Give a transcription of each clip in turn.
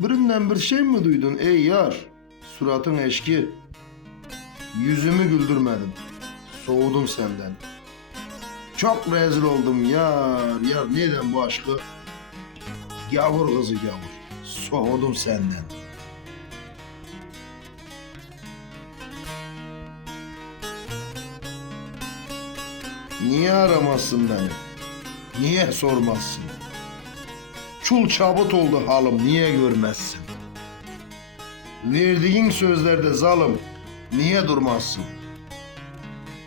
Birinden bir şey mi duydun ey yar? Suratın eşki. Yüzümü güldürmedin. Soğudum senden. Çok rezil oldum yar. Yar neden bu aşkı? Gavur kızı gavur. Soğudum senden. Niye aramazsın beni? Niye sormazsın? Çul çabut oldu halım niye görmezsin? Verdiğin sözlerde zalım niye durmazsın?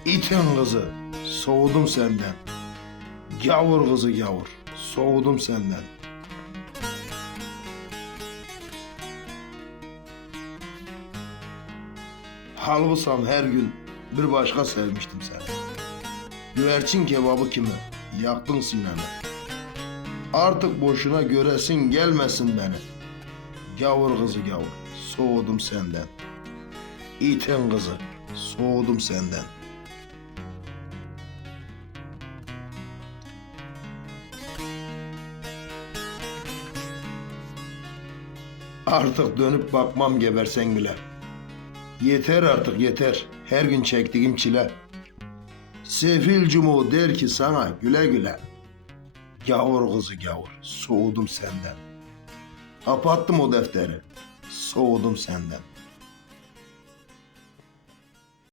İtin kızı soğudum senden. Gavur kızı gavur soğudum senden. Halbursam her gün bir başka sevmiştim seni. Güvercin kebabı kime? Yaktın sinemi. Artık boşuna göresin gelmesin beni. Gavur kızı gavur, soğudum senden. İten kızı, soğudum senden. Artık dönüp bakmam gebersen bile. Yeter artık yeter. Her gün çektiğim çile. Sefil Cumo der ki sana güle güle. Gavur kızı gavur, soğudum senden. Kapattım o defteri, soğudum senden.